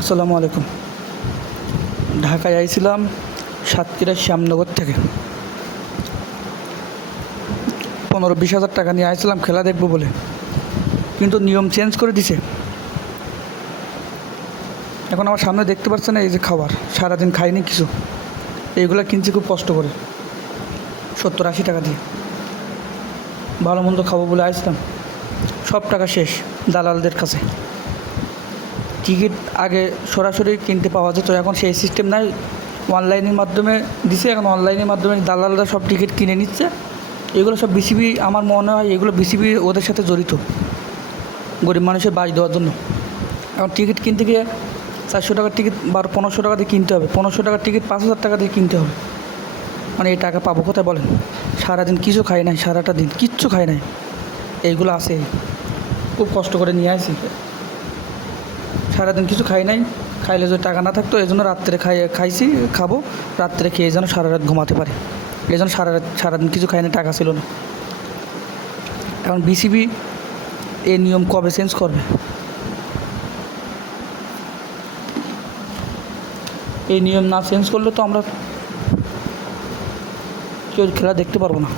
আসসালামু আলাইকুম। ঢাকায় আইছিলাম সাতক্ষীরা শ্যামনগর থেকে। পনেরো বিশ হাজার টাকা নিয়ে আইছিলাম, খেলা দেখব বলে। কিন্তু নিয়ম চেঞ্জ করে দিছে। এখন আমার সামনে দেখতে পাচ্ছেন এই যে খাবার। সারাদিন খাইনি কিছু। এইগুলো কিনছি খুব কষ্ট করে। সত্তর আশি টাকা দিয়ে। ভালো মন্দ খাব বলে আসতাম সব টাকা শেষ, দালালদের কাছে। টিকিট আগে সরাসরি কিনতে পাওয়া যেত, এখন সেই সিস্টেম নাই। অনলাইনের মাধ্যমে দিছে, এখন অনলাইনের মাধ্যমে দালালরা সব টিকিট কিনে নিচ্ছে। এগুলো সব বিসিবি আমার মনে হয় এগুলো বিসিবি ওদের সাথে জড়িত। গরিব মানুষের বাস দেওয়ার জন্য। এখন টিকিট কিনতে গিয়ে চারশো টাকার টিকিট বারো পনেরোশো টাকা দিয়ে কিনতে হবে। পনেরোশো টাকার টিকিট পাঁচ হাজার টাকা দিয়ে কিনতে হবে। মানে এই টাকা পাবো কোথায় বলেন? সারাদিন কিছু খাই নাই, সারাটা দিন কিচ্ছু খাই নাই। এইগুলো আছে। খুব কষ্ট করে নিয়ে আসি। সারাদিন কিছু খাই নাই, খাইলে যদি টাকা না থাকতো এই জন্য রাত্রে খাই, খাইছি, খাব, রাত্রে খেয়ে যেন সারা রাত ঘুমাতে পারি। এই জন্য সারা রাত সারাদিন কিছু খাই না টাকা ছিল না। এখন বিসিবি এই নিয়ম কবে চেঞ্জ করবে? এই নিয়ম না চেঞ্জ করলে তো আমরা কেউ খেলা দেখতে পারব না।